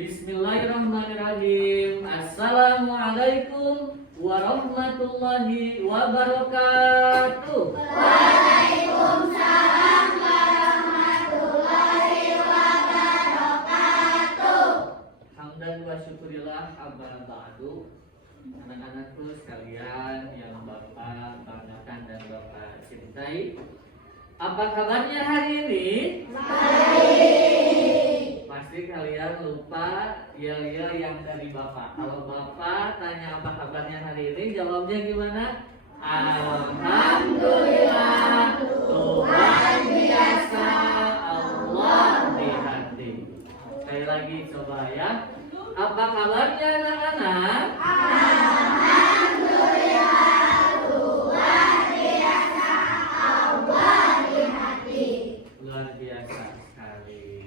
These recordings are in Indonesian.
Bismillahirrahmanirrahim. Assalamualaikum warahmatullahi wabarakatuh. Waalaikumsalam warahmatullahi wabarakatuh. Hamdan wa syukurillah amma ba'du. Anak-anakku sekalian yang Bapak banggakan dan Bapak cintai, apa kabarnya hari ini? Baik. Pasti kalian lupa yel-yel yang dari Bapak. Kalau Bapak tanya apa kabarnya hari ini, jawabnya gimana? Alhamdulillah, luar biasa, Allah di hati. Sekali lagi coba ya. Apa kabarnya anak-anak? Alhamdulillah, luar biasa, Allah di hati. Luar biasa sekali.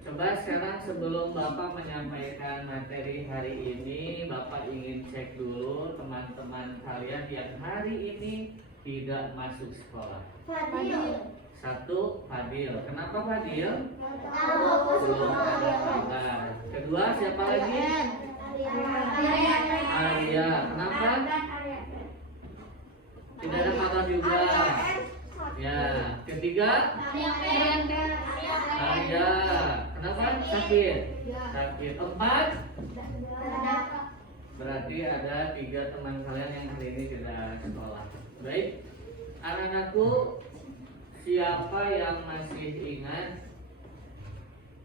Coba sekarang sebelum Bapak menyampaikan materi hari ini, Bapak ingin cek dulu teman-teman kalian yang hari ini tidak masuk sekolah. Fadil. Satu, Fadil. Kenapa Fadil? Tahu Belum ada kabar. Kedua, siapa lagi? Arya. Kenapa? Tidak ada kabar juga. Ya. Ketiga, Arya. Kenapa? Sakit. Sakit. Empat, berarti ada 3 teman kalian yang hari ini tidak sekolah. Baik. Anak-anakku, siapa yang masih ingat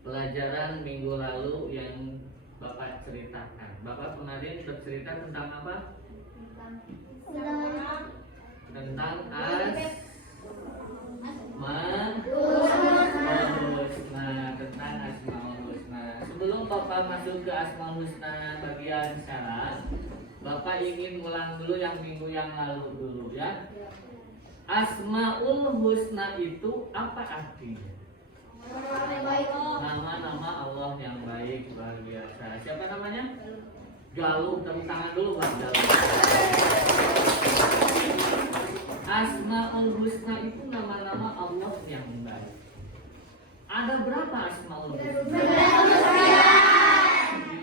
pelajaran minggu lalu yang Bapak ceritakan? Bapak kemarin bercerita tentang apa? Tentang Asmaul Husna. Tentang Asmaul Husna. Sebelum Bapak masuk ke Asmaul Husna bagian sekarang, Bapak ingin ulang dulu yang minggu yang lalu dulu ya. Asmaul Husna itu apa artinya? Nama-nama Allah yang baik, luar biasa. Siapa namanya? Galuh. Tepuk tangan dulu Pak Galuh. Asmaul Husna itu nama-nama Allah yang baik. Ada berapa Asmaul Husna?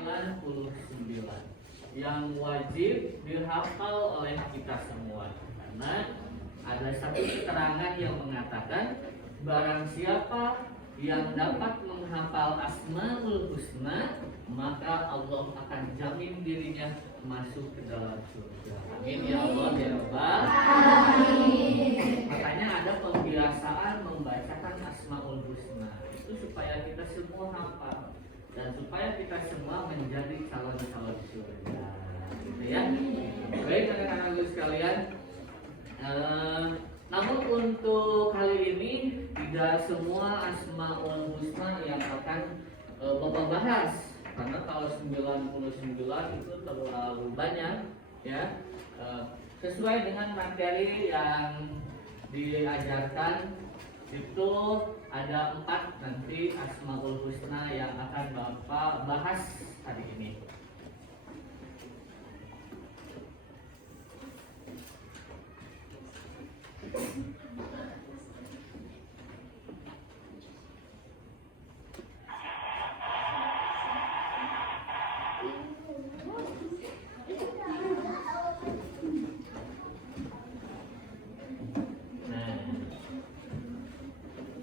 99 yang wajib dihafal oleh kita semua. Karena ada satu keterangan yang mengatakan barang siapa yang dapat menghafal Asmaul Husna, maka Allah akan jamin dirinya masuk ke dalam surga. Amin ya Allah ya Rabbal alamin. Makanya ada pembiasaan membacakan Asmaul Husna itu supaya kita semua hafal dan supaya kita semua menjadi calon-calon surga. Gitu ya. Baik anak-anak sekalian. Namun untuk kali ini tidak semua Asmaul Husna yang akan Bapak bahas, karena kalau 99 itu terlalu banyak ya. Sesuai dengan materi yang diajarkan itu ada 4 nanti Asmaul Husna yang akan Bapak bahas hari ini.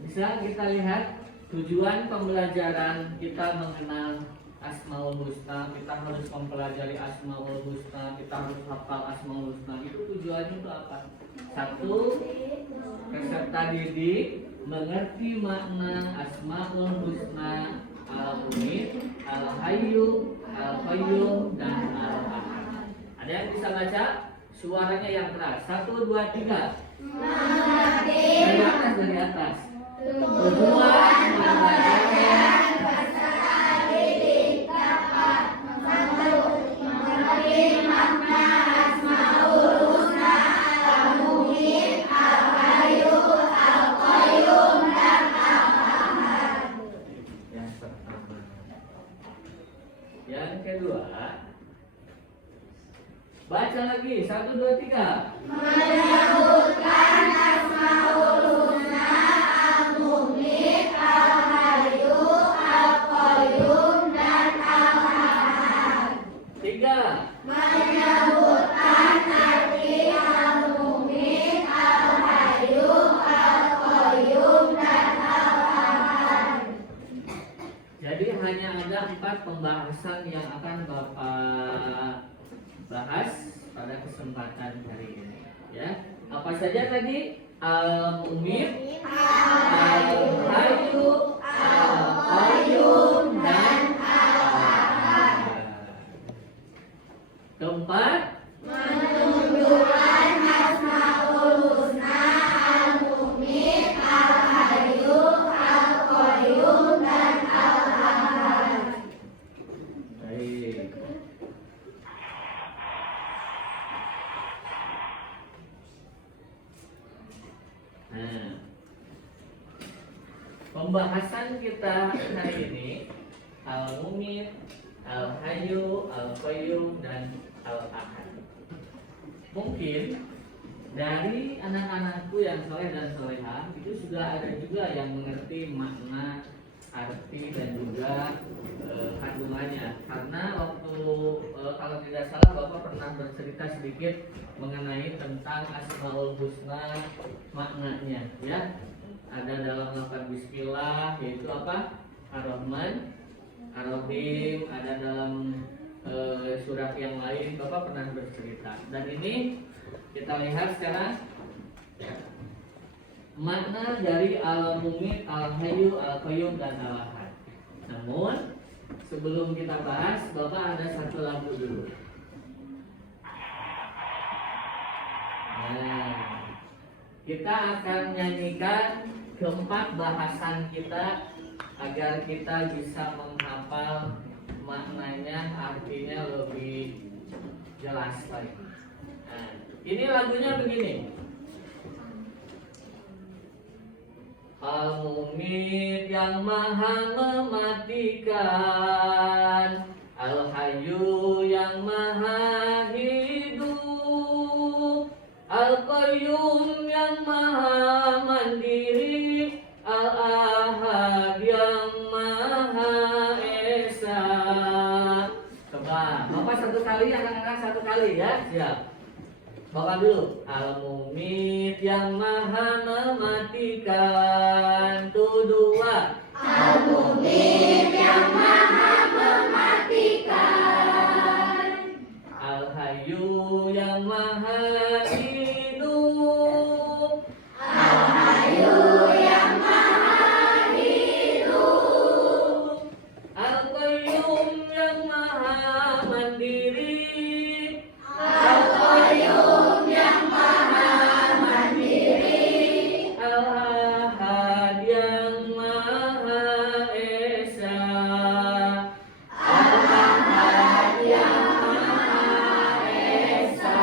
Bisa kita lihat tujuan pembelajaran kita mengenal Asmaul Husna. Kita harus mempelajari Asmaul Husna, kita harus hafal Asmaul Husna. Itu tujuannya itu apa? Satu, peserta didik mengerti makna Asmaul Husna, Al-Mu'min, Al-Hayyu, Al-Qayyum, dan Al-Ahad. Ada yang bisa baca? Suaranya yang keras. 1, 2, 3. Dari atas. Tujuan pembelajaran peserta didik dapat mengerti makna Asmaul Husna, Al-Mu'min, Al-Hayyu, Al-Qayyum, dan Al-Ahad. Yang pertama. Yang kedua, baca lagi. 1, 2, 3. Menyebutkan Asmaul Husna, Al-Mu'min, Al-Hayyu, Al-Qayyum, dan Al Jadi hanya ada 4 pembahasan yang akan Bapak bahas pada kesempatan hari ini. Ya, apa saja tadi? Al-Mumit, Al-Hayyu, Al-Qayyum, dan Al-Ahad. Keempat, menunjukkan Asmaul Husna, Al-Mumit, Al-Hayyu, Al-Qayyum, dan Al-Ahad. baik. Nah, pembahasan kita hari ini Al-Mumit, Al-Hayyu, Al-Qayyum, dan Al-Ahad. Mungkin dari anak-anakku yang soleh dan solehah itu sudah ada juga yang mengerti makna, arti, dan juga kandungannya. Karena waktu kalau tidak salah Bapak pernah bercerita sedikit mengenai tentang Asmaul Husna, maknanya, ya. Ada dalam lafaz Bismillah, yaitu apa? Ar-Rahman, Ar-Rahim. Ada dalam surat yang lain Bapak pernah bercerita. Dan ini kita lihat sekarang makna dari Al-Mumit, Al-Hayyu, Al-Qayyum, dan Al-Ahad. Namun sebelum kita bahas, Bapak ada satu lagu dulu. Nah, kita akan nyanyikan keempat bahasan kita agar kita bisa menghafal maknanya, artinya lebih jelas lagi. Nah, ini lagunya begini. Al-Mumit yang maha mematikan, Al-Hayyu yang maha hidup, Al-Qayyum yang maha mandiri, Al-Ahad yang maha esa. Coba Bapak satu kali, anak-anak satu kali ya. Siap. Bapak dulu. Al-Mumit yang maha mematikan. Tuh dua. Al-Mumit yang maha mematikan, Al-Hayyu yang maha hidup, Al-Hayyu yang maha hidup, Al-Qayyum yang maha mandiri, Al-Qayyum yang maha mandiri, Al-Ahad yang maha esa. Al-Ahad yang maha esa.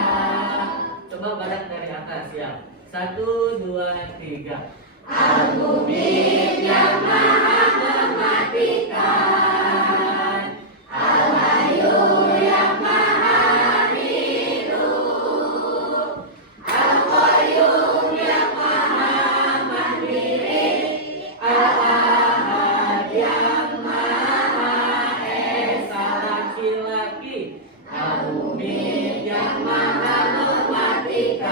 Coba badak dari atas ya. 1, 2, 3. Al-Mumit yang maha mematikan, Al-Hayyu yang maha hidup, Al-Qayyum yang maha mandiri, Al-Ahad yang maha esa. Laki-laki. Al-Mumit yang maha mematikan,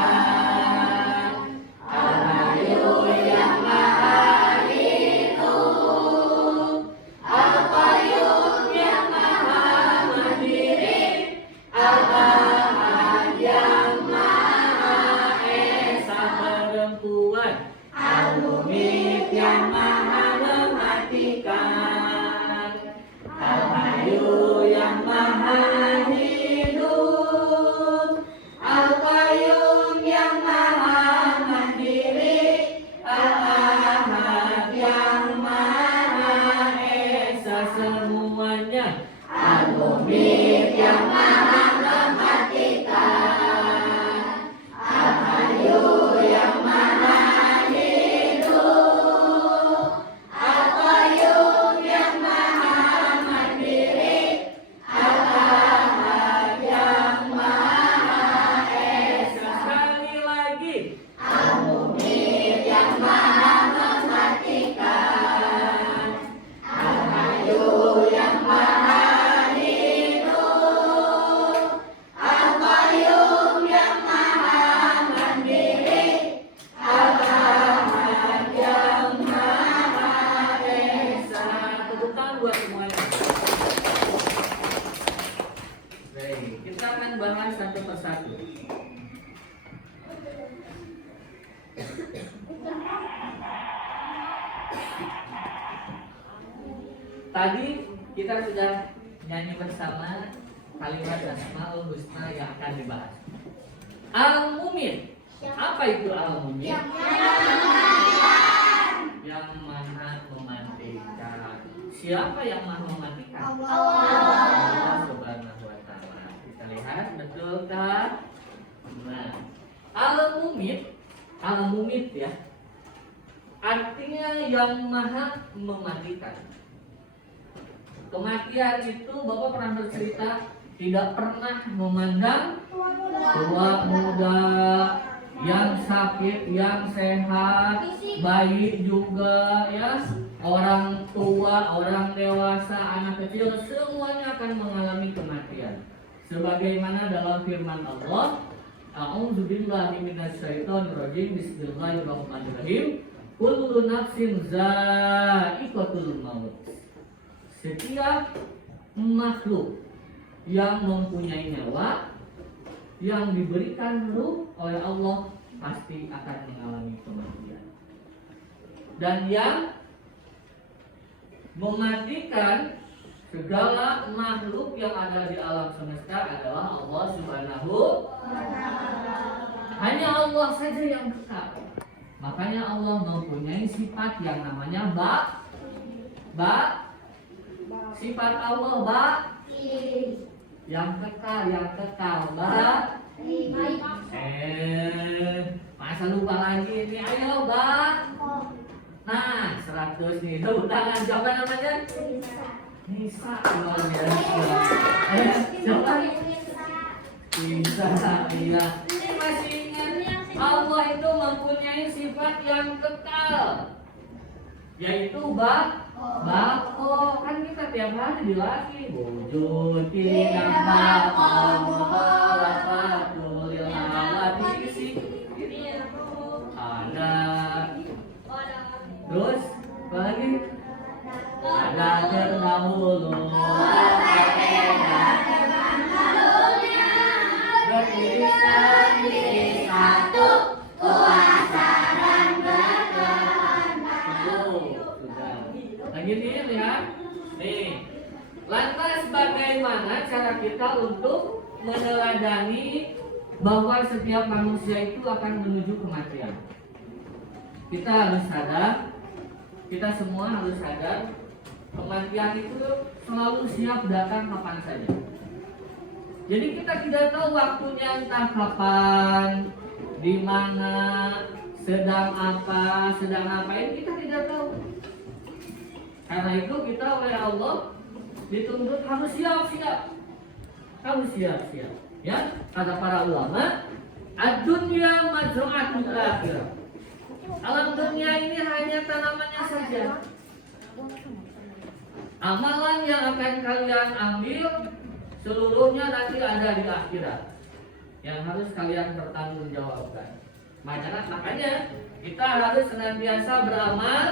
Al-Hayyu yang maha hidup, Al-Qayyum yang maha mandiri, Al-Ahad yang maha esa. Perempuan. Al-Mumit yang maha mematikan, Al-Hayyu yang maha hidup, Al-Qayyum yang maha mandiri, Al-Ahad yang maha esa. Semuanya. Al-Mumit yang maha mematikan, Al-Hayyu yang maha hidup, Al-Qayyum yang maha mandiri, Al-Ahad yang maha esa. Sekali lagi. Al-Mumit yang maha mematikan, Al-Hayyu yang maha Tepuk tangan buat semuanya. Baik, kita akan bahas satu persatu. Tadi kita sudah nyanyi bersama kalimat Asmaul Husna yang akan dibahas. Al-Mumin. Apa itu Al-Mumin? Yang maha mematikan. Siapa yang maha mematikan? Allah Subhanahu wa Ta'ala. Kita lihat betulkah? Nah, Al-Mumit ya. Artinya yang maha mematikan. Kematian itu Bapak pernah bercerita tidak pernah memandang tua muda, yang sakit, yang sehat, bayi juga ya, orang tua, orang dewasa, anak kecil, semuanya akan mengalami kematian. Sebagaimana dalam firman Allah, A'udzubillahi minasyaitonirrajim, bismillahirrahmanirrahim, kullu nafsin za'iqatul maut. Setiap makhluk yang mempunyai nyawa, yang diberikan ruh oleh Allah, pasti akan mengalami kematian. Dan yang mematikan segala makhluk yang ada di alam semesta adalah Allah Subhanahu wa Ta'ala. Hanya Allah saja yang kekal. Makanya Allah mempunyai sifat yang namanya sifat Allah yang kekal, masa lupa lagi ini, ayo nah 100 nih, tepuk tangan. Siapa namanya? Nisa. Luar biasa. Siapa? Nisa, iya. Ini masih ingat, Allah itu mempunyai sifat yang kekal, yaitu bako. Kan kita tiap hari dilatih wujud tidak bako mukhalafatul lil hawadisi ada. Terus apa lagi? Ada terdahulu beririsan di satu kuasa dan berkehendak. Lagi nih lihat. Nih. Lantas bagaimana cara kita untuk meneladani bahwa setiap manusia itu akan menuju kematian? Kita harus sadar, kita semua harus sadar, kematian itu selalu siap datang kapan saja. Jadi kita tidak tahu waktunya entah kapan, di mana, sedang apa ini kita tidak tahu. Karena itu kita oleh Allah dituntut harus siap-siap. Harus siap-siap. Ya, kata para ulama, ad-dunya mazra'atul akhirah. Alam dunia ini hanya tanamannya saja. Amalan yang akan kalian ambil seluruhnya nanti ada di akhirat, yang harus kalian bertanggungjawabkan. Makanya kita harus senantiasa beramal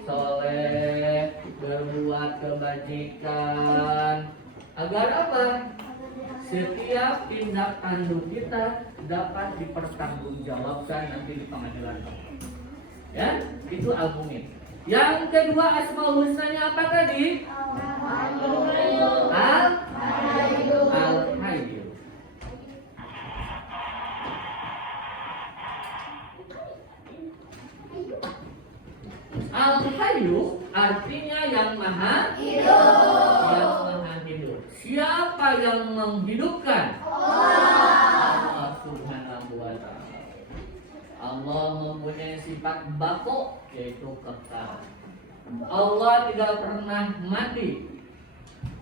soleh, berbuat kebajikan, agar apa? Setiap tindak tanduk kita dapat dipertanggungjawabkan nanti di pengadilan Allah. Ya, itu Al-Mumin. Yang kedua Asmaul Husnanya apa tadi? Al-Hayyu. Al-Hayyu artinya yang maha hidup. Yang maha hidup. Siapa yang menghidupkan? Allah Subhanahu wa Ta'ala. Allah mempunyai sifat bako, yaitu kekal. Allah tidak pernah mati.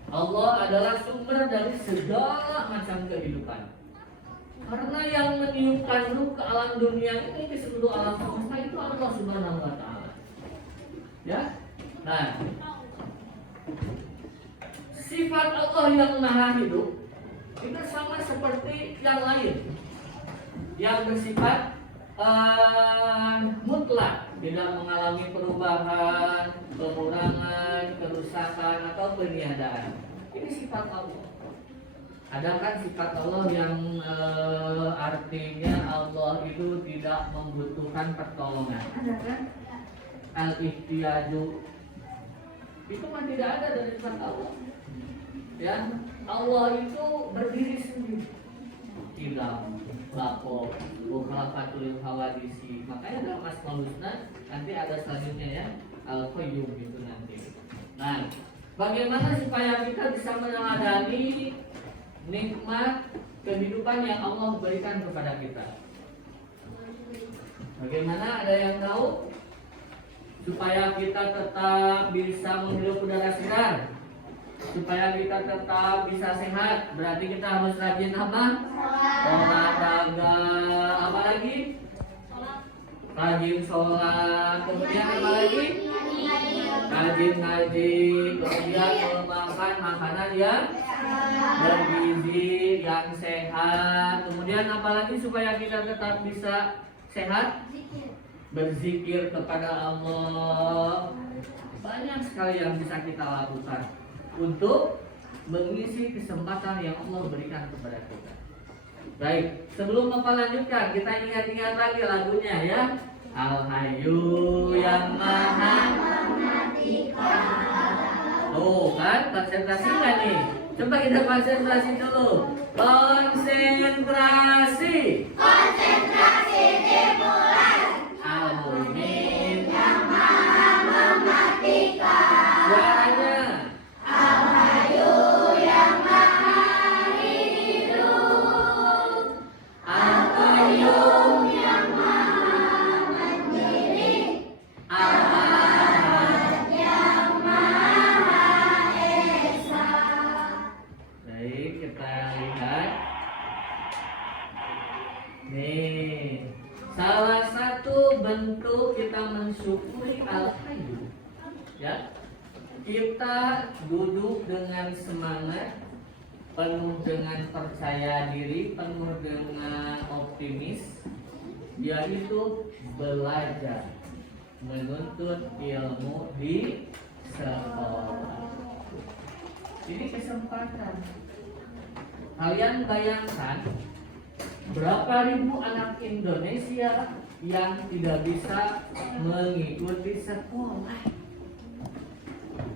Allah adalah sumber dari segala macam kehidupan. Karena yang meniupkan ruh ke alam dunia ini, di seluruh alam semesta itu Allah Subhanahu wa Ta'ala. Ya, nah, sifat Allah yang maha hidup itu sama seperti yang lain yang bersifat mutlak, tidak mengalami perubahan, pengurangan, ketiadaan. Ini sifat Allah. Ada kan sifat Allah yang artinya Allah itu tidak membutuhkan pertolongan. Ada kan? Al-ihtiyaju itu mah tidak ada dari sifat Allah. Ya, Allah itu berdiri sendiri. Tidak bako mukhlafatul hawadisi. Makanya dalam Asmaul Husna nanti ada selanjutnya ya, Al-Qayyum itu nanti. Nah, bagaimana supaya kita bisa meneladani nikmat kehidupan yang Allah berikan kepada kita? Bagaimana, ada yang tahu? Supaya kita tetap bisa menghirup udara segar, supaya kita tetap bisa sehat, berarti kita harus rajin apa? Olahraga. Apa lagi? Rajin sholat. Kemudian apa lagi? Rajin ngaji. Kemudian makan makanan yang bergizi, yang sehat. Kemudian apa lagi supaya kita tetap bisa sehat? Berzikir kepada Allah. Banyak sekali yang bisa kita lakukan untuk mengisi kesempatan yang Allah berikan kepada kita. Baik, sebelum Bapak lanjutkan, kita ingat-ingat lagi lagunya ya. Al-Hayyu yang Maha Mematikan. Tuh kan, konsentrasi nggak nih? Coba kita konsentrasi dulu. Konsentrasi. Konsentrasi dimulai. Al-Mu'min Yang Maha Mematikan. suaranya. Al-Hayyu yang Maha Hidup. Al-Qayyum yang Maha Mandiri. Al-Ahad yang Maha Esa. Baik, kita lihat. Nih, salah satu bentuk kita mensyukuri Al-Hayyu, ya, kita duduk dengan semangat, penuh dengan percaya diri, penuh dengan optimis, yaitu belajar, menuntut ilmu di sekolah. Ini kesempatan. Kalian bayangkan berapa ribu anak Indonesia yang tidak bisa mengikuti sekolah.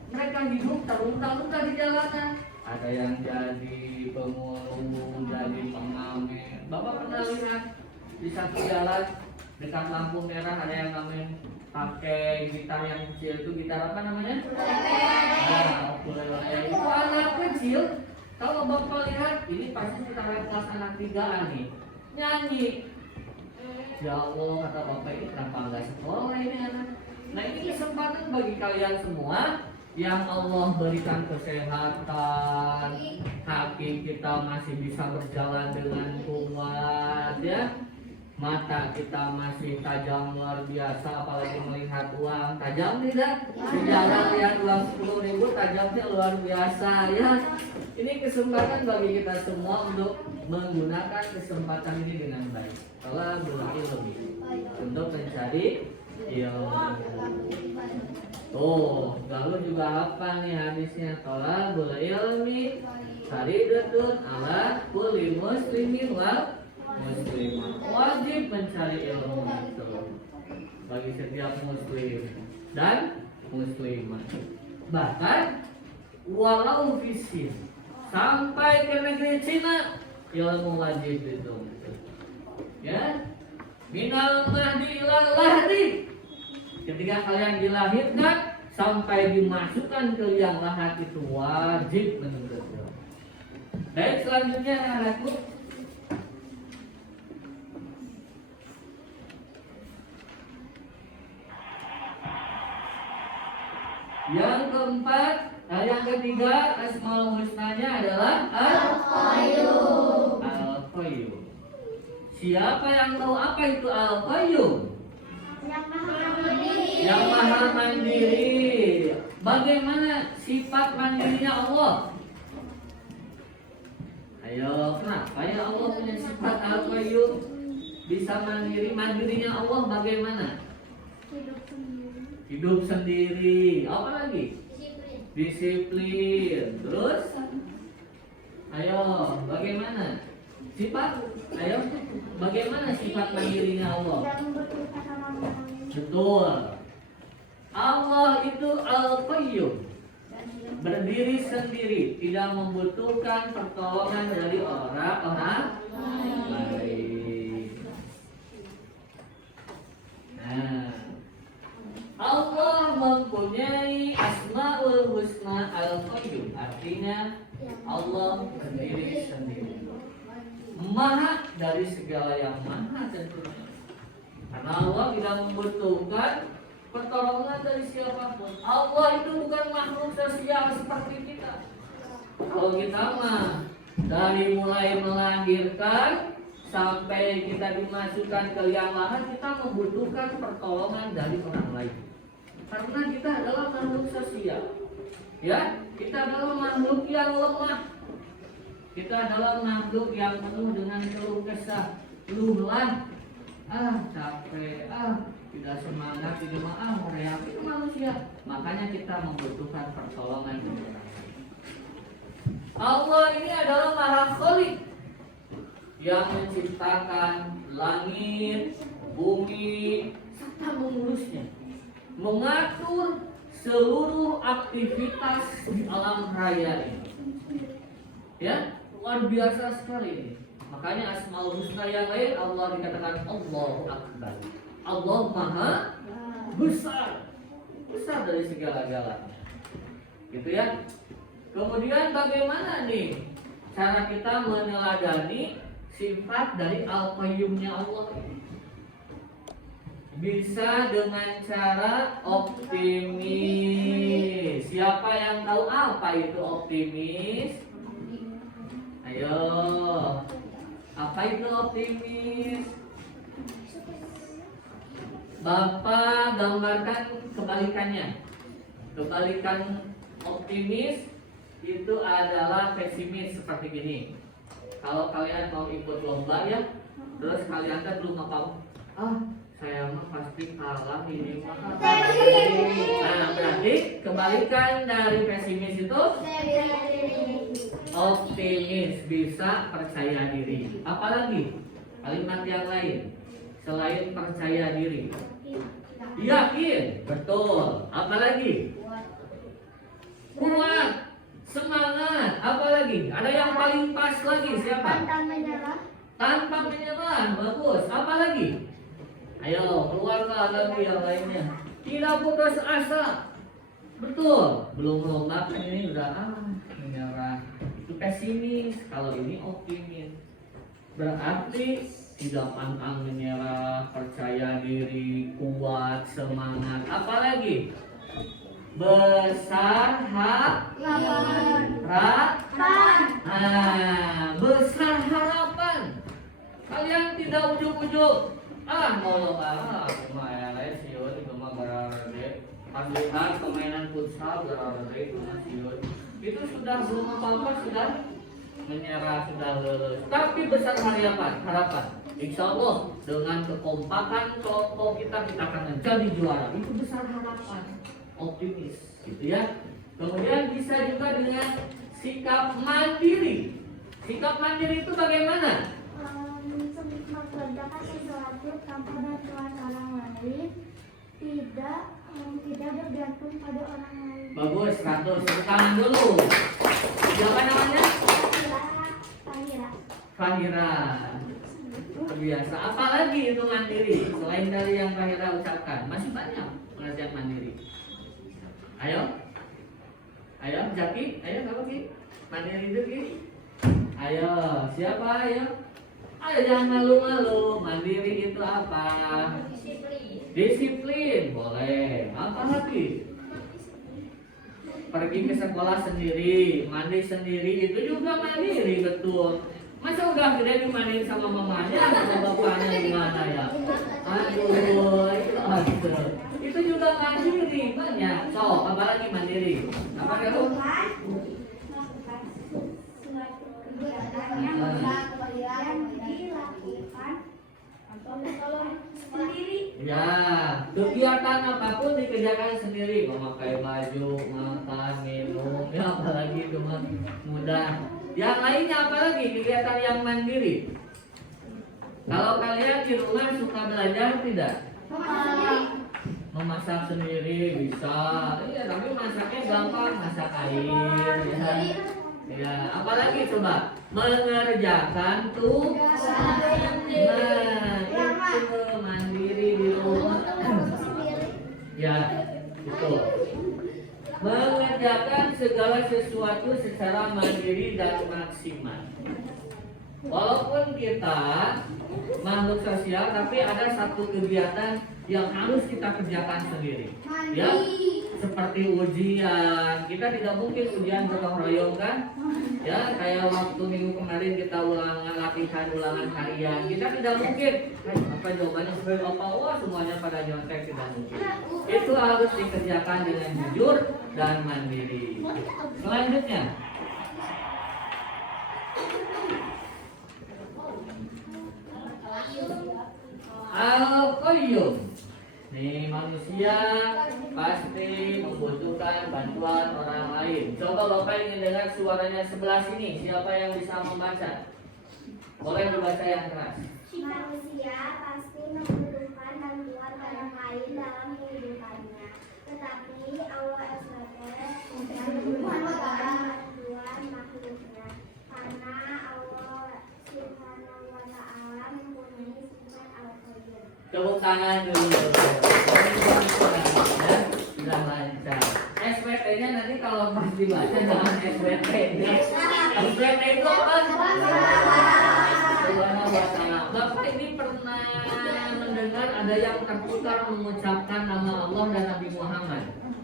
Mereka hidup terlunta-lunta di jalanan. Ada yang jadi pemulung, jadi pengamen. Bapak pernah lihat di satu jalan dekat lampu merah ada yang ngamen pakai gitar yang kecil, itu gitar apa namanya? Nah, ukulele. Itu anak kecil. Kalau Bapak lihat, ini pasti sekitaran kelas anak 3-an nih, nyanyi. Ya Allah, kata Bapak, ini kenapa nggak sekolah ini anak? Nah, ini kesempatan bagi kalian semua yang Allah berikan kesehatan, kaki kita masih bisa berjalan dengan kuat, ya. Mata kita masih tajam luar biasa, apalagi melihat uang. Tajam tidak? Di jalan lihat uang 10.000 tajamnya luar biasa, ya. Ini kesempatan bagi kita semua untuk menggunakan kesempatan ini dengan baik. Talabul ilmi, untuk mencari ilmu. Oh, lalu juga apa nih hadisnya? Talabul ilmi faridatun ala kulli muslimin wal muslimah. Wajib mencari ilmu itu bagi setiap muslim dan muslimah. Bahkan walau fisik sampai ke negeri Cina, ilmu wajib itu. Ya, minal mahdi ilal lahdi. Ketika kalian dilahirkan sampai dimasukkan ke liang lahat itu wajib menuntut ilmu. Baik, selanjutnya anakku. Yang keempat, yang ketiga Asmaul Husnanya adalah Al-Qayyum. Al-Qayyum. Siapa yang tahu apa itu Al-Qayyum? Yang Maha Mandiri. Bagaimana sifat mandirinya Allah? Ayo, kenapa ya Allah punya sifat Al-Qayyum? Bisa mandiri. Mandirinya Allah bagaimana? Hidup sendiri. Apa lagi? disiplin. Terus, ayo, bagaimana sifat? Ayo, bagaimana sifat mandirinya Allah? Tidak membutuhkan orang lain. Betul. Allah itu Al-Qayyum, berdiri sendiri, tidak membutuhkan pertolongan dari orang-orang lain. Nah, Allah mempunyai Asmaul Husna Al-Qayyum, artinya Allah berdiri sendiri, maha dari segala yang maha tentunya. Karena Allah tidak membutuhkan pertolongan dari siapapun. Allah itu bukan makhluk sosial seperti kita. Kalau kita mah dari mulai melahirkan sampai kita dimasukkan ke liang lahat, kita membutuhkan pertolongan dari orang lain. Karena kita adalah makhluk sosial. Ya, kita adalah makhluk yang lemah. Kita adalah makhluk yang penuh dengan keluh kesah, lelah, capek, tidak semangat, tidak mereak, itu manusia. Makanya kita membutuhkan pertolongan dari orang lain. Allah ini adalah Maha Khalik yang menciptakan langit, bumi, serta mengurusnya, mengatur seluruh aktivitas di alam raya ini. Ya, luar biasa sekali ini. Makanya Asmaul Husna yang lain Allah dikatakan Allahu Akbar. Allah Maha Besar, besar dari segala-galanya. Gitu ya. Kemudian bagaimana nih cara kita meneladani sifat dari Al-Qayyumnya Allah ini? Bisa dengan cara optimis. Siapa yang tahu apa itu optimis? Ayo, apa itu optimis? Bapak gambarkan kebalikannya. Kebalikan optimis itu adalah pesimis seperti gini. Kalau kalian mau ikut lomba ya, terus kalian kan belum apa, saya mah pasti kalah ini mah. Nah, berarti kebalikan dari pesimis itu optimis, bisa percaya diri. Apalagi kalimat yang lain selain percaya diri? Yakin, betul. Apalagi? Kuat, semangat. Apalagi? Ada yang paling pas lagi, siapa? Pantang menyerah. Tanpa menyerah, bagus. Apalagi? Ayo, keluarkan lagi yang lainnya. Tidak putus asa. Betul. Belum lomba kan ini udah menyerah. Itu pesimis. Kalau ini optimis. Berarti tidak pantang menyerah, percaya diri, kuat, semangat. Apalagi? Besar harapan. Besar harapan. Kalian tidak ujuk-ujuk. Mau lomba, lumayan siun itu mah berarti. Pasukan permainan futsal berarti itu siun. Itu sudah belum apa-apa, sudah menyerah, sudah lulus. Tapi besar harapan. Insya Allah dengan kekompakan kelompok kita akan menjadi juara. Itu besar harapan, optimis, gitu ya. Kemudian bisa juga dengan sikap mandiri. Sikap mandiri itu bagaimana? Mengerjakan sesuatu tanpa bantuan orang lain, tidak bergantung pada orang lain. Bagus, 100. Tepuk tangan dulu. Siapa namanya? Fahira. Biasa. Apalagi itu mandiri selain dari yang Fahira ucapkan? Masih banyak pengertian mandiri. Ayo, Jaki, ayo kamu Ki. Mandiri itu Ki. Ayo, siapa? Ayo jangan malu-malu. Mandiri itu apa? Disiplin, boleh. Apa lagi? Pergi ke sekolah sendiri, mandi sendiri, itu juga mandiri, betul. Masa udah gede dimandiin sama mamanya, sama bapaknya gimana ya? Aduh, itu juga mandiri banyak. So, apalagi mandiri? Apa kamu? Ya, kegiatan apapun dikerjakan sendiri, memakai baju, makan, minum, mudah. Yang lainnya apa lagi kegiatan yang mandiri? Kalau kalian di rumah suka belajar tidak? Memasak sendiri bisa. Iya, tapi masaknya gampang, masak air ya. Ya, apalagi coba? Mengerjakan tugas. Nah, itu mandiri di rumah. Ya, betul. Mengerjakan segala sesuatu secara mandiri dan maksimal. Walaupun kita makhluk sosial, tapi ada satu kegiatan yang harus kita kerjakan sendiri. Ya, seperti ujian. Kita tidak mungkin ujian gotong royong kan? Ya, kayak waktu minggu kemarin kita latihan ulangan harian. Kita tidak mungkin. Apa jawabannya? Apa? Wah, semuanya pada nyontek, tidak mungkin. Itu harus dikerjakan dengan jujur dan mandiri. Selanjutnya, Al-Qayyum. Nih, manusia pasti membutuhkan bantuan orang lain. Coba Bapak ingin dengar suaranya sebelah sini. Siapa yang bisa membaca? Boleh dibaca yang keras. Manusia pasti membutuhkan bantuan orang lain dalam kehidupannya. Tetapi Allah SWT membutuhkan bantuan makhluknya. Karena Allah Subhanahu wa Ta'ala mempunyai sifat Al-Qayyum. Tepuk tangan dulu. Ya, sudah lancar. SWT-nya nanti kalau pas dibaca jangan SWT. SWT itu apa? Subhanahu wa ta'ala. Bapak ini pernah mendengar ada yang tertukar mengucapkan nama Allah dan Nabi Muhammad.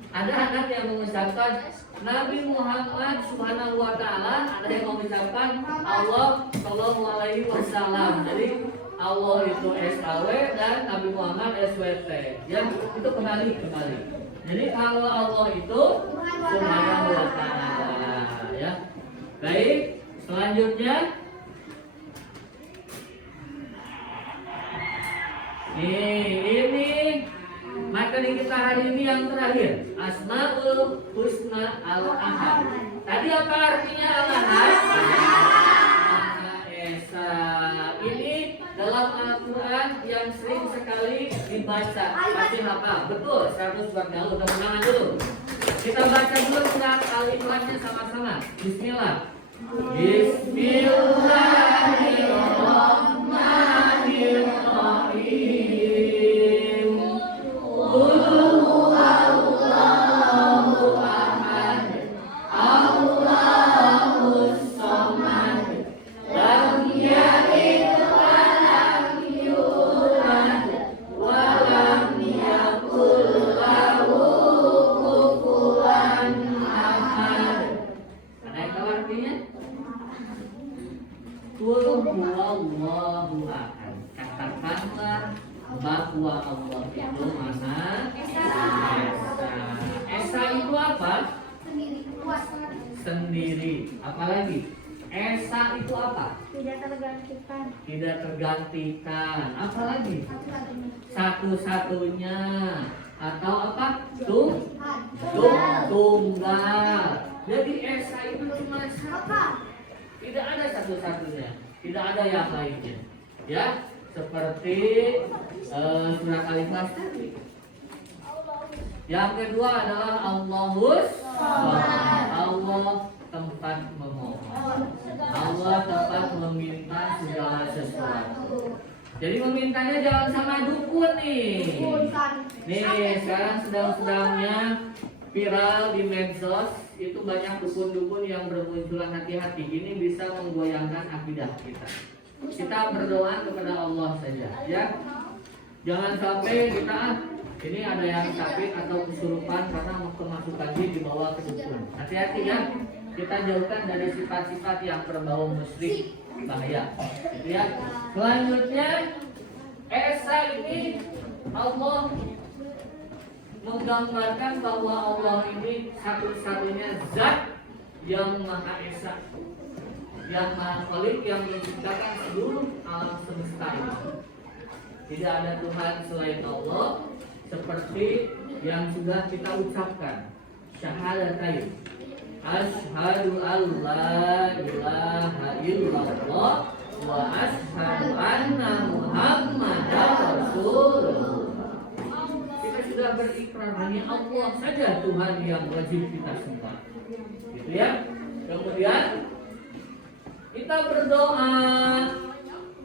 Ada anak yang mengucapkan Nabi Muhammad Subhanahu wa ta'ala, ada yang mengucapkan Allah Sallallahu alaihi wasallam. Jadi Allah itu SKW dan Nabi Muhammad SWT. Ya, itu kembali. Jadi kalau Allah itu Subhanahu wa ta'ala. Ya. Baik, selanjutnya ini materi kita hari ini yang terakhir, Asmaul Husna Al-Ahad. Tadi apa artinya Al-Ahad? Esa. Ini dalam Al-Quran yang sering sekali dibaca. Pasti hafal. Betul, 100 bergaul. Tepuk tangan dulu. Kita baca dulu surat Al-Imrannya sama-sama. Bismillah. Bismillahirrahmanirrahim. Qul huwallahu ahad. Allahus samad. Lam yalid wa lam yulad wa lam yakul lahu kufuwan ahad. Ada yang tahu artinya? Qul huwallahu ahad. Katakanlah bahwa Allah itu Maha Esa. Esa itu apa? Sendiri. Apalagi? Esa itu apa? Tidak tergantikan. Tidak tergantikan. Apalagi? Satu-satunya. Atau apa? Tunggal. Jadi Esa itu cuma satu. Tidak ada satu-satunya. Tidak ada yang lainnya. Ya, seperti surat Al-Ikhlas tadi. Yang kedua adalah Allahus Samad. Allah tempat memohon. Allah tempat meminta segala sesuatu. Jadi memintanya jangan sama dukun nih. Nih, sekarang sedang-sedangnya viral di medsos, itu banyak dukun-dukun yang bermunculan. Hati-hati, ini bisa menggoyangkan akidah kita. Kita berdoa kepada Allah saja, ya. Jangan sampai kita ini ada yang sakit atau kesurupan karena kemasukan dibawa ke dukun. Hati-hati ya. Kita jauhkan dari sifat-sifat yang berbau musyrik, bahaya. Gitu ya. Selanjutnya, Esa ini Allah menggambarkan bahwa Allah ini satu-satunya zat yang Maha Esa, yang Maha Khalik, yang menciptakan seluruh alam semesta ini. Tidak ada Tuhan selain Allah, seperti yang sudah kita ucapkan, syahadatain. Asyhadu an la ilaha illallah wa asyhadu anna Muhammadar Rasulullah. Kita sudah berikrar hanya Allah saja Tuhan yang wajib kita sembah. Gitu ya. Kemudian kita berdoa,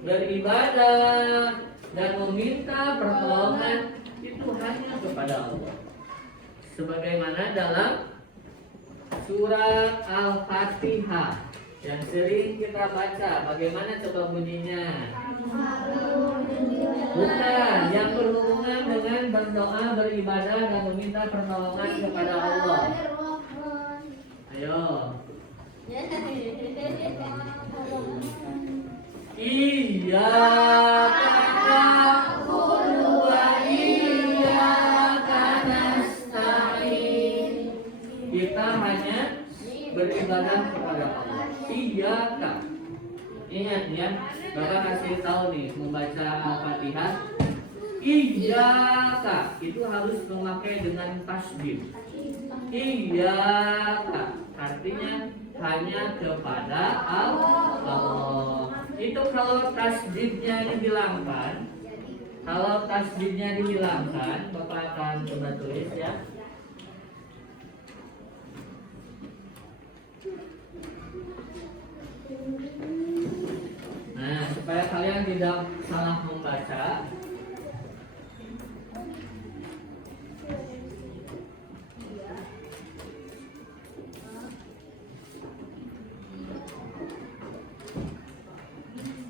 beribadah dan meminta pertolongan itu hanya kepada Allah. Sebagaimana dalam surat Al-Fatihah yang sering kita baca, bagaimana coba bunyinya? Bukan, yang berhubungan dengan berdoa, beribadah dan meminta pertolongan kepada Allah. Ayo. Iyyaka na'budu wa iyyaka nasta'in. Kita hanya beribadah kepada Allah. Iyyaka. Ingat ya, Bapak kasih tahu nih membaca Al-Fatihah. Iyyaka itu harus memakai dengan tasdid. Iyyaka artinya hanya kepada Allah. Itu kalau tasdidnya dihilangkan, Bapak akan coba tulis ya. Nah, supaya kalian tidak salah membaca,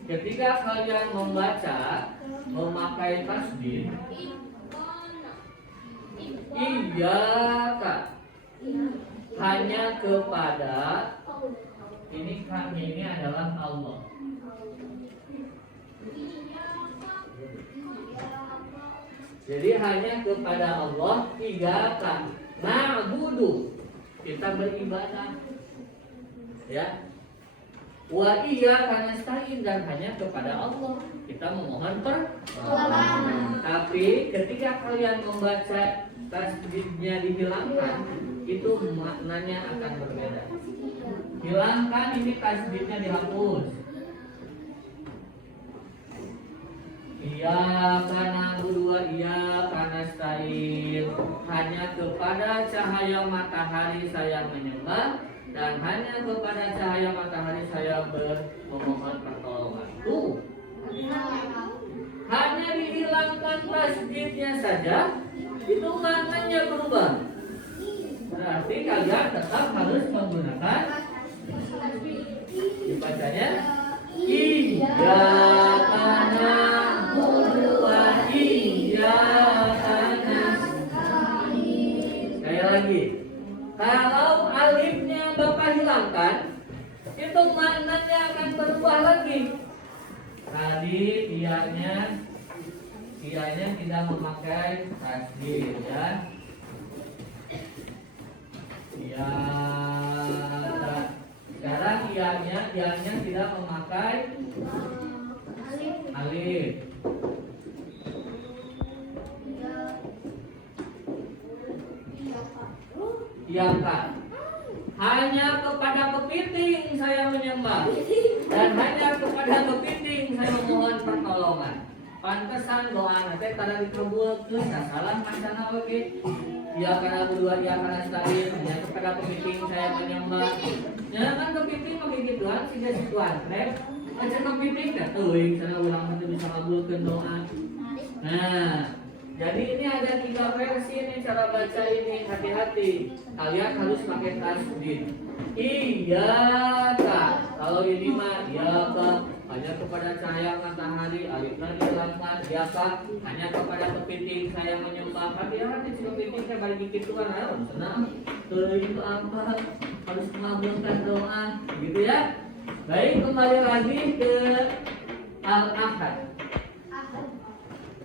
ketika kalian membaca memakai tasdid, iyyaka hanya kepada ini kami ini adalah Allah. Jadi hanya kepada Allah iyyaka na'budu kita beribadah. Ya. Wa iyyaka nasta'in dan hanya kepada Allah kita memohon pertolongan. Tapi ketika kalian membaca tasdidnya dihilangkan, itu maknanya akan berbeda. Hilangkan ini tasdidnya dihapus. Iyyaka na'budu wa iyyaka nasta'in. Hanya kepada cahaya matahari saya menyembah dan hanya kepada cahaya matahari saya memohon pertolongan. Tuh. Hanya dihilangkan tasdidnya saja, itu maknanya berubah. Berarti kalian tetap harus menggunakan dibacanya iyyaka na'budu wa iyyaka nasta'in. Sekali lagi. Kalau alifnya Bapak hilangkan, itu maknanya akan berubah lagi. Tadi ianya tidak memakai tasdid ya. Ya. Sekarang ianya tidak memakai alif. Iyyaka hanya kepada kepiting saya menyembah dan hanya kepada kepiting saya memohon pertolongan. Pantesan doa nanti kada dikabulkeun salah macana oge. Iyyaka na'budu wa iyyaka nasta'in hanya kepada kepiting saya menyembah. Ya kan kepiting mah gituan siga situan rek. Aja kepiting teh teuing sana urang teh bisa ngabulkeun doa. Nah, jadi ini ada 3 versi nih cara baca ini, hati-hati. Kalian harus pakai tasdid. Iyyaka. Kalau ini mah iyyaka hanya kepada cahaya matahari, alifnya dihilangkan. Iyyaka hanya kepada kepiting saya menyembah. Hati-hati si kepiting saya balik dikit tuan, senang. Teuing apa? Harus mengabulkan doa, gitu ya. Baik, kembali lagi ke Al-Ahad.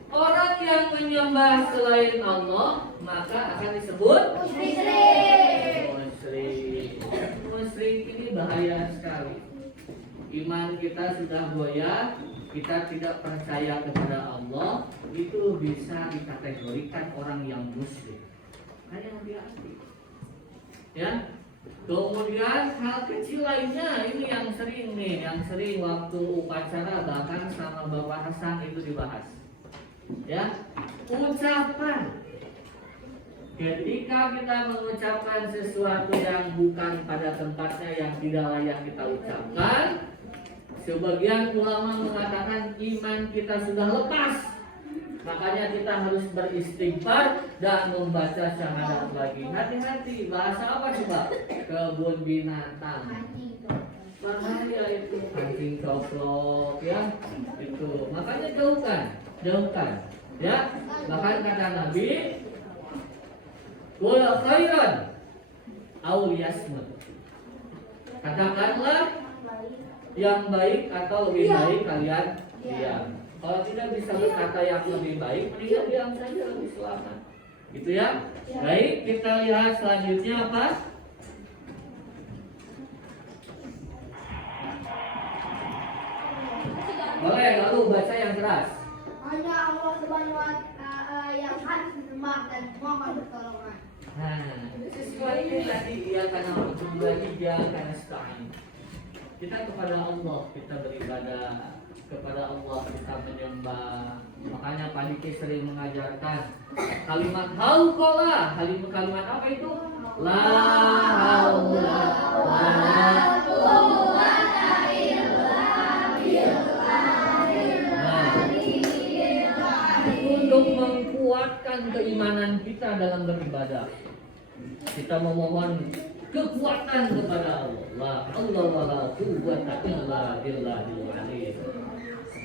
Orang yang menyembah selain Allah maka akan disebut musyrik. Musyrik ini bahaya sekali. Iman kita sudah goyah, kita tidak percaya kepada Allah, itu bisa dikategorikan orang yang musyrik. Hanya hati-hati. Ya, Kemudian hal kecil lainnya ini yang sering nih, yang sering waktu upacara bahkan sama Bapak Hasan itu dibahas. Ya, ucapan. Ketika kita mengucapkan sesuatu yang bukan pada tempatnya, yang tidak layak kita ucapkan, sebagian ulama mengatakan iman kita sudah lepas. Makanya kita harus beristighfar dan membaca syahadat lagi. Hati-hati, bahasa apa coba? Kebun binatang. Bahaya itu, anjing coplok ya. Itu. Makanya jauhkan. Ya. Bahkan kata Nabi, "Qul khairan aw liyasmut." Katakanlah yang baik atau lebih baik kalian diam. Kalau tidak bisa berkata yang lebih baik, mendingan diam saja, lebih selamat. Gitu ya. Baik, kita lihat selanjutnya apa? Boleh, lalu baca yang keras. Hanya Allah Subhanahu wa Ta'ala yang harus lemah dan mohon pertolongan. Nah, sesuai ini tadi dia karena berjumlah dia karena stain. Kita kepada Allah kita beribadah, kepada Allah kita menyembah. Makanya Pak Diki sering mengajarkan kalimat hauqalah. Kalimat apa itu? La haula wala quwwata illa billah. Untuk menguatkan keimanan kita dalam beribadah, kita memohon kekuatan kepada Allah. La haula wala quwwata illa billahil aliyyil.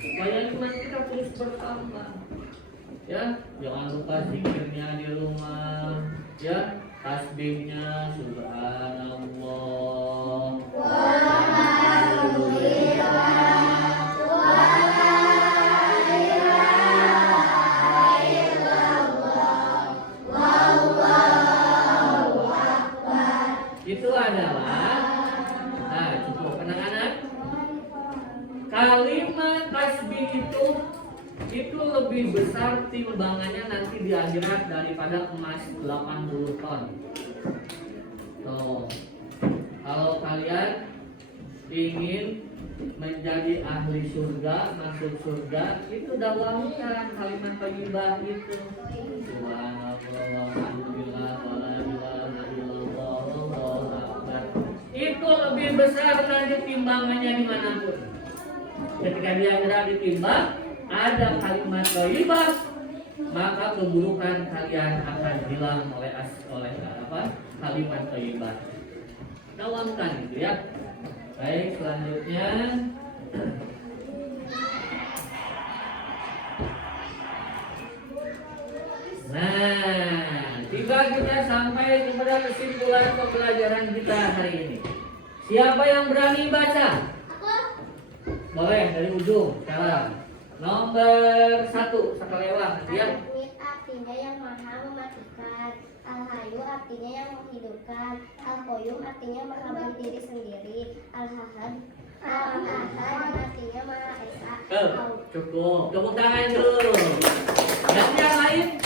Supaya iman kita terus bertambah. Ya, jangan lupa zikirnya di rumah, ya, tasbihnya subhanallah. Itu adalah, nah cukup anak-anak. Kalimat tasbih itu lebih besar timbangannya nanti di akhirat daripada emas 80 ton. Tuh. Kalau kalian ingin menjadi ahli surga, masuk surga, itu dawamkan kalimat thayyibah itu. Subhanallah walhamdulillah wala ilaha illallah wallahu akbar. Itu lebih besar nanti timbangannya dimanapun. Ketika dia akhirat ditimbang, ada kalimat thayyibah, maka keburukan kalian akan hilang oleh kalimat thayyibah. Dawamkan gitu ya. Baik, selanjutnya nah, tiba kita sampai kepada kesimpulan pembelajaran kita hari ini. Siapa yang berani baca? Boleh dari ujung sekarang. Nomor 1 sekelewat ya. Al-Mu'min artinya yang maha mematikan. Al-Hayyu artinya yang menghidupkan. Al-Qayyum artinya maha berdiri sendiri. Al-Ahad artinya maha esa. Cukup. Tepuk tangan dulu. Dan yang lain?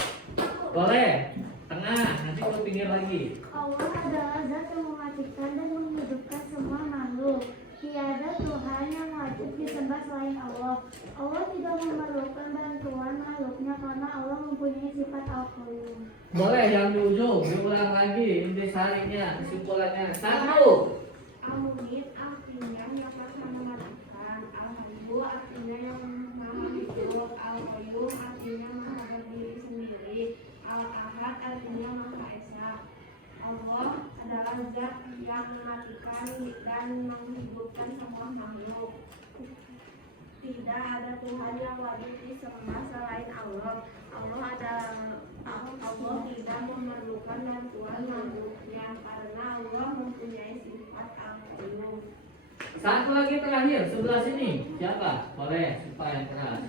Boleh. Tengah. Nanti ke pinggir lagi. Allah adalah zat yang mematikan dan menghidupkan semua makhluk. Tiada Tuhan yang wajib disembah selain Allah. Allah tidak memerlukan bantuan makhluknya karena Allah mempunyai sifat al-qayyum. Boleh yang di ujung, diulang lagi intisarinya, kesimpulannya. 1. Al-Mu'min artinya yang maha mematikan. Al-Hayyu artinya yang maha hidup. Al-Qayyum artinya maha berdiri sendiri. Al-Ahad artinya maha esa. Allah adalah zat yang mematikan dan menghidupkan semua makhluk. Tidak ada Tuhan yang wajib disembah selain Allah. Allah tidak memerlukan bantuan makhluknya karena Allah mempunyai sifat al-qayyum. Satu lagi terakhir, sebelah sini. Siapa? Boleh, supaya yang keras.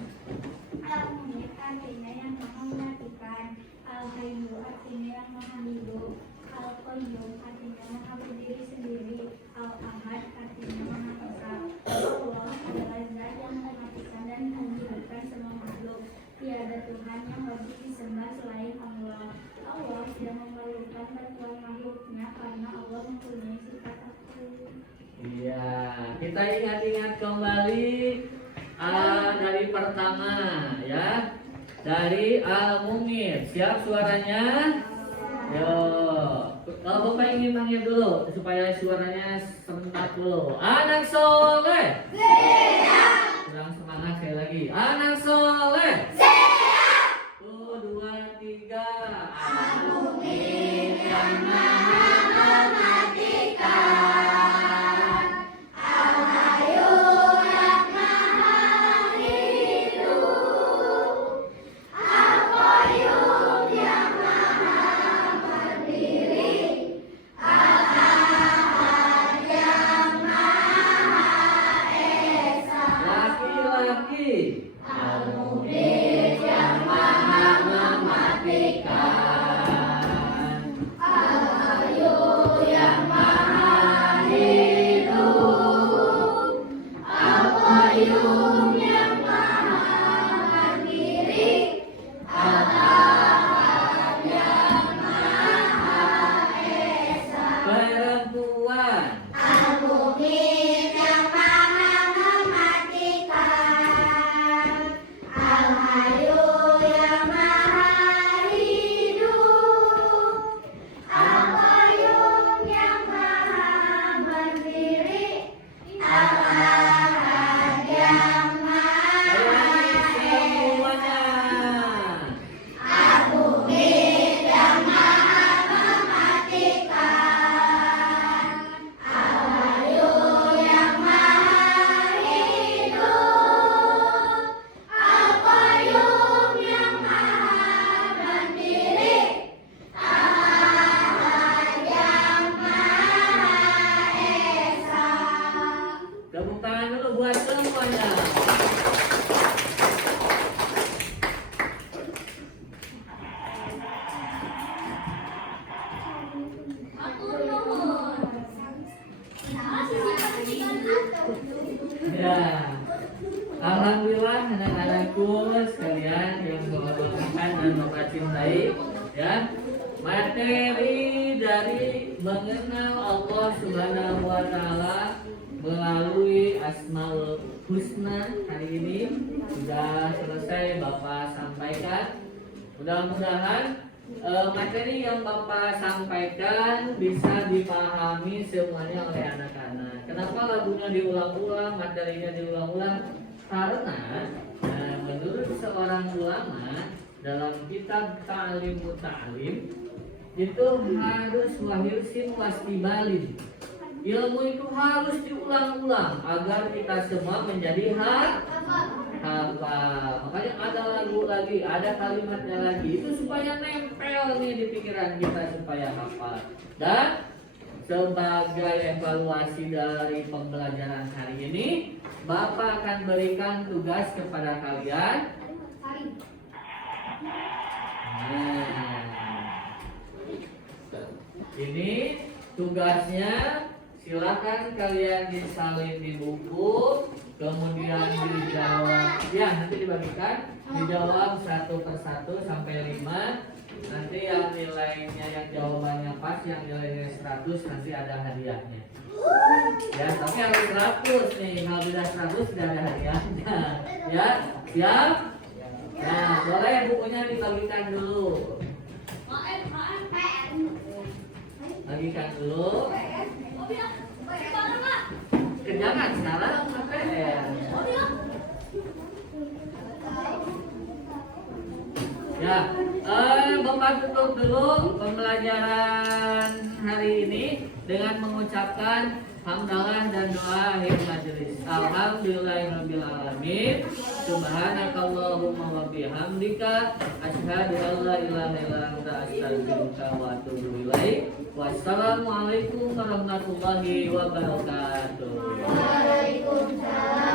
Al-Mu'min artinya yang maha mematikan. Al-Hayyu artinya yang maha hidup. Al-Qayyum artinya maha berdiri sendiri. Al-Ahad artinya maha esa. Allah adalah zat yang mematikan dan menghidupkan semua makhluk. Tiada Tuhan yang wajib disembah selain Allah. Allah tidak memerlukan bantuan makhluknya karena Allah mempunyai kita ingat-ingat kembali dari pertama ya. Dari Al-Mumin. Siap suaranya? Yo. Kalau Bapak ingin manggil dulu supaya suaranya serentak dulu. Anak soleh. Siap. Kurang semangat sekali lagi. Anak soleh. Siap. 1, 2, 3. Al-Mumin yang maha mematikan. Al-Hayyu yang maha hidup. Al-Qayyum yang maha berdiri. Al-Ahad yang maha esa. Laki-laki. Al-Mubin yang maha mematikan. Al-Hayyu yang maha hidup. Al-Qayyum yang maha berdiri. Al-Ahad yang maha esa. Perempuan. Al-Mubin yang maha mematikan. Al-Hayyu yang maha hidup. Al-Qayyum yang maha berdiri. Al-Ahad yang maha Semuanya. Al-Mubin yang maha mematikan. Al-Hayyu yang maha hidup. Al-Qayyum yang maha berdiri. Al-Ahad yang maha esa. Tepuk tangan dulu buat semuanya. Ya, alhamdulillah anak-anakku sekalian yang Bapak banggakan dan Bapak cintai, ya. Materi dari mengenal Allah Subhanahu wa taala melalui Asmaul Husna hari ini sudah selesai Bapak sampaikan. Mudah-mudahan materi yang Bapak sampaikan bisa dipahami semuanya oleh anak-anak. Kenapa lagunya diulang-ulang, materinya diulang-ulang? Karena menurut seorang ulama dalam kitab Ta'lim Muta'lim itu harus wahirsin wastibalin. Ilmu itu harus diulang-ulang agar kita semua menjadi hafal. Makanya ada lagu lagi, ada kalimatnya lagi. Itu supaya nempel nih di pikiran kita supaya hafal. Dan sebagai evaluasi dari pembelajaran hari ini, Bapak akan berikan tugas kepada kalian. Nah, ini tugasnya. Silakan kalian disalin di buku, kemudian dijawab. Ya, nanti dibagikan, dijawab 1 per 1 sampai 5. Nanti yang nilainya yang jawabannya pas, yang nilainya 100 nanti ada hadiahnya. Ya, tapi harus 100 nih. Kalau sudah 100 sudah ada hadiahnya. Ya, siap? Nah, boleh bukunya dibagikan dulu. Bagikan dulu. Jangan sekarang KPR. Ya, Bapak tutup dulu pembelajaran hari ini dengan mengucapkan hamdalah dan doa akhir majelis. Alhamdulillahirabbil alamin. Subhanakallahumma wa bihamdika asyhadu an la ilaha illa anta astaghfiruka wa atubu ilaik. Wassalamualaikum warahmatullahi wabarakatuh. Waalaikumsalam.